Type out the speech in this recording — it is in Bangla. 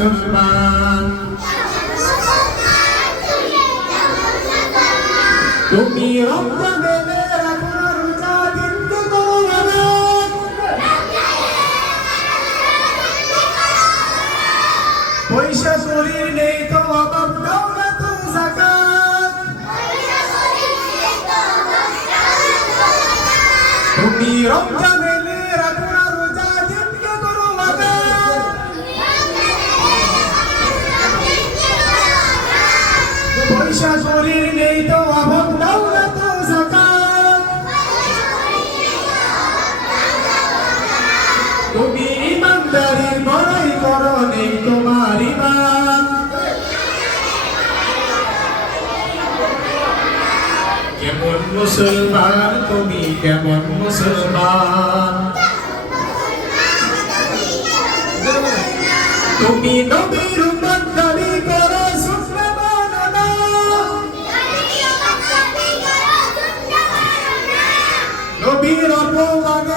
মুসলমান তুমি রমজানে রাখো না রোজা দিনকে করো আদান পয়সা শরীর নেই তো অভাব দাও না তো যাকাত তুমি রমজানে রাখো না রোজা দিনকে করো আদান পয়সা শরীর নেই তো অভাব দাও না তো যাকাত তুমি ইমানদারির বড়াই করো নেই তোমার ইমান কেমন মুসলমান তুমি কেমন মুসলমান তুমি নবীর উম্মত দাবি করো সুন্নাহ মানো না নবীর অপমানে